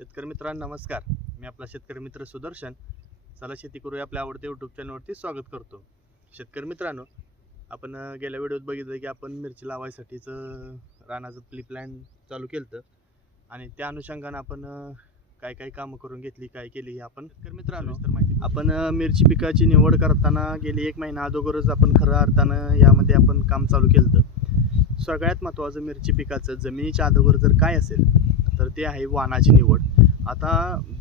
शेतकरी मित्रांनो नमस्कार. मी आपला शेतकरी मित्र सुदर्शन. चला शेती करूया आपल्या आवडत्या यूट्यूब चॅनलवरती स्वागत करतो. शेतकरी मित्रांनो आपण गेल्या व्हिडिओत बघितलं की आपण मिरची लावायसाठीचं रानाचं प्ली प्लॅन चालू केलं होतं आणि त्या अनुषंगानं आपण काय काय कामं करून घेतली काय केली हे आपण शेतकरी मित्रांनो आपण अं, मिरची पिकाची निवड करताना गेली एक महिना अगोदरच आपण खरं अर्थानं यामध्ये आपण काम चालू केलं होतं सगळ्यात महत्त्वाचं मिरची पिकाचं जमिनीच्या अगोदर जर काय असेल तर ते आहे वाणाची निवड. आता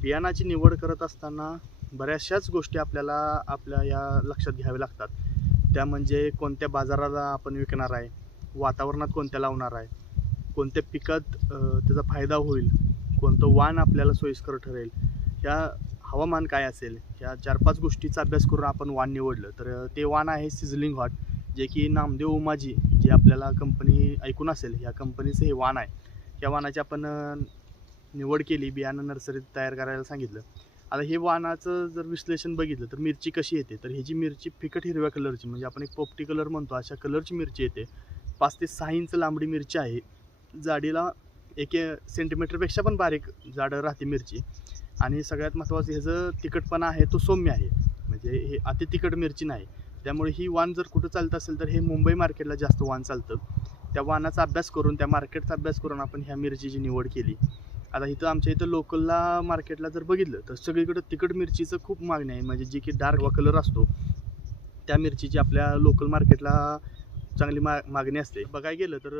बियाणाची निवड करत असताना बऱ्याचशाच गोष्टी आपल्याला आपल्या या लक्षात घ्याव्या लागतात. त्या म्हणजे कोणत्या बाजाराला आपण विकणार आहे वातावरणात कोणत्या लावणार आहे कोणत्या पिकात त्याचा फायदा होईल कोणतं वाण आपल्याला सोयीस्कर ठरेल ह्या हवामान काय असेल ह्या चार पाच गोष्टीचा अभ्यास करून आपण वाण निवडलं. तर ते वाण आहे सिझलिंग हॉट जे की नामदेव उमाजी जे आपल्याला कंपनी ऐकून असेल ह्या कंपनीचं हे वाण आहे. या वाणाची आपण निवड केली बियाणं नर्सरीत तयार करायला सांगितलं. आता हे वाणाचं जर विश्लेषण बघितलं तर मिरची कशी येते? तर ही जी मिरची फिकट हिरव्या कलरची म्हणजे आपण एक पोपटी कलर म्हणतो अशा कलरची मिरची येते. पाच ते सहा इंच लांबडी मिरची आहे. जाडीला एक सेंटीमीटरपेक्षा पण बारीक जाडं राहते मिरची. आणि सगळ्यात महत्त्वाचं ह्याचं तिखटपणा आहे तो सौम्य आहे. म्हणजे हे अति तिखट मिरची नाही. त्यामुळे ही वाण जर कुठं चालत असेल तर हे मुंबई मार्केटला जास्त वाण चालतं. त्या वाणाचा अभ्यास करून त्या मार्केटचा अभ्यास करून आपण ह्या मिरचीची निवड केली. आता इथं आमच्या इथं लोकलला मार्केटला जर बघितलं तर सगळीकडं तिखट मिरचीचं खूप मागणी आहे. म्हणजे जी की डार्क कलर असतो त्या मिरचीची आपल्या लोकल मार्केटला चांगली मा मागणी असते. बघायला गेलं तर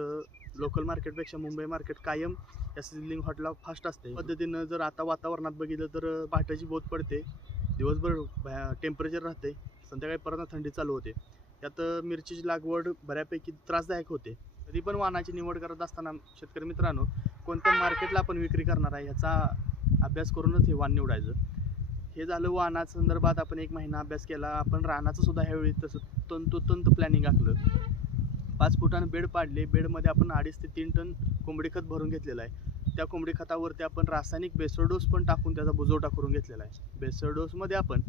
लोकल मार्केटपेक्षा मुंबई मार्केट कायम या सिझलिंग हॉटला फास्ट असते. पद्धतीनं जर आता वातावरणात बघितलं तर भाटाची बोत पडते. दिवसभर टेम्परेचर राहते. संध्याकाळी परत थंडी चालू होते. त्यात मिरचीची लागवड बऱ्यापैकी त्रासदायक होते. तरी पण वाहनाची निवड करत असताना शेतकरी मित्रांनो कोणत्या मार्केटला आपण विक्री करणार आहे याचा अभ्यास करूनच हे वाण निवडायचं. हे झालं वाहनाच्या संदर्भात आपण एक महिना अभ्यास केला. आपण राहण्याचं सुद्धा ह्यावेळी तसं तंतोतंत प्लॅनिंग आखलं. पाच फुटानं बेड पाडले. बेडमध्ये आपण अडीच ते तीन टन कोंबडी खत भरून घेतलेलं आहे. त्या कोंबडी खतावरती आपण रासायनिक बेसरडोस पण टाकून त्याचा बुजवटा करून घेतलेला आहे. बेसरडोसमध्ये आपण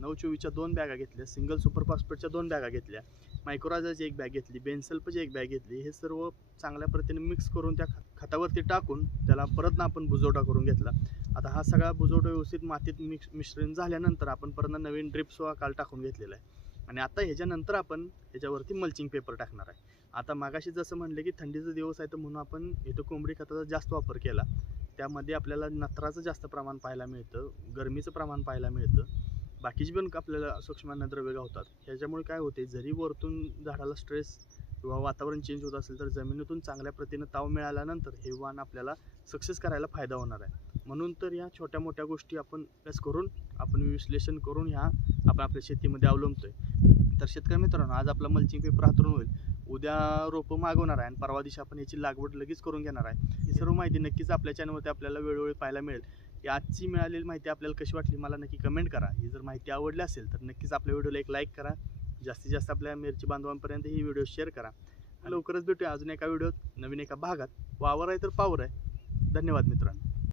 नऊ चोवीसच्या दोन बॅगा घेतल्या. सिंगल सुपर फॉस्फेटच्या दोन बॅगा घेतल्या. मायक्रोराजाची एक बॅग घेतली बेनसल्पची एक बॅग घेतली हे सर्व चांगल्या पद्धतीने मिक्स करून त्या खतावरती टाकून त्याला परत ना आपण बुजवटा करून घेतला. आता हा सगळा बुजवटा व्यवस्थित मातीत मिक्स मिश्रण झाल्यानंतर आपण परत नवीन ड्रिप सोळा काल टाकून घेतलेला आहे. आणि आता ह्याच्यानंतर आपण ह्याच्यावरती मल्चिंग पेपर टाकणार आहे. आता मागाशी जसं म्हणलं की थंडीचा दिवस आहे तर म्हणून आपण इथं कोंबडी खताचा जास्त वापर केला. त्यामध्ये आपल्याला नत्राचं जास्त प्रमाण पाहायला मिळतं गरमीचं प्रमाण पाहायला मिळतं. बाकीची पण आपल्याला सूक्ष्म अन्नद्रव्य गावतात. ह्याच्यामुळे काय होते जरी वरतून झाडाला स्ट्रेस किंवा वातावरण चेंज होत असेल तर जमिनीतून चांगल्या प्रतीनं ताव मिळाल्यानंतर हे वाण आपल्याला सक्सेस करायला फायदा होणार आहे. म्हणून तर ह्या छोट्या मोठ्या गोष्टी आपण अभ्यास करून आपण विश्लेषण करून ह्या आपण आपल्या शेतीमध्ये अवलंबतो आहे तर शेतकरी मित्रांनो आज आपला मल्चिंग पेपर हातरून होईल. उद्या रोपं मागवणार आहे आणि परवा दिवशी आपण याची लागवड लगेच करून घेणार आहे. ही सर्व माहिती नक्कीच आपल्या चॅनलवरती आपल्याला वेळोवेळी पाहायला मिळेल. ही आजची मिळालेली माहिती आपल्याला कशी वाटली मला नक्की कमेंट करा. ही जर माहिती आवडली असेल तर नक्कीच आपल्या व्हिडिओला एक लाईक करा. जास्तीत जास्त आपल्या मिरची बांधवांपर्यंत ही व्हिडिओ शेअर करा. लवकरच भेटूया अजून एका व्हिडिओत. नवीन एका भागात. वावर आहे तर पावर आहे. धन्यवाद मित्रांनो.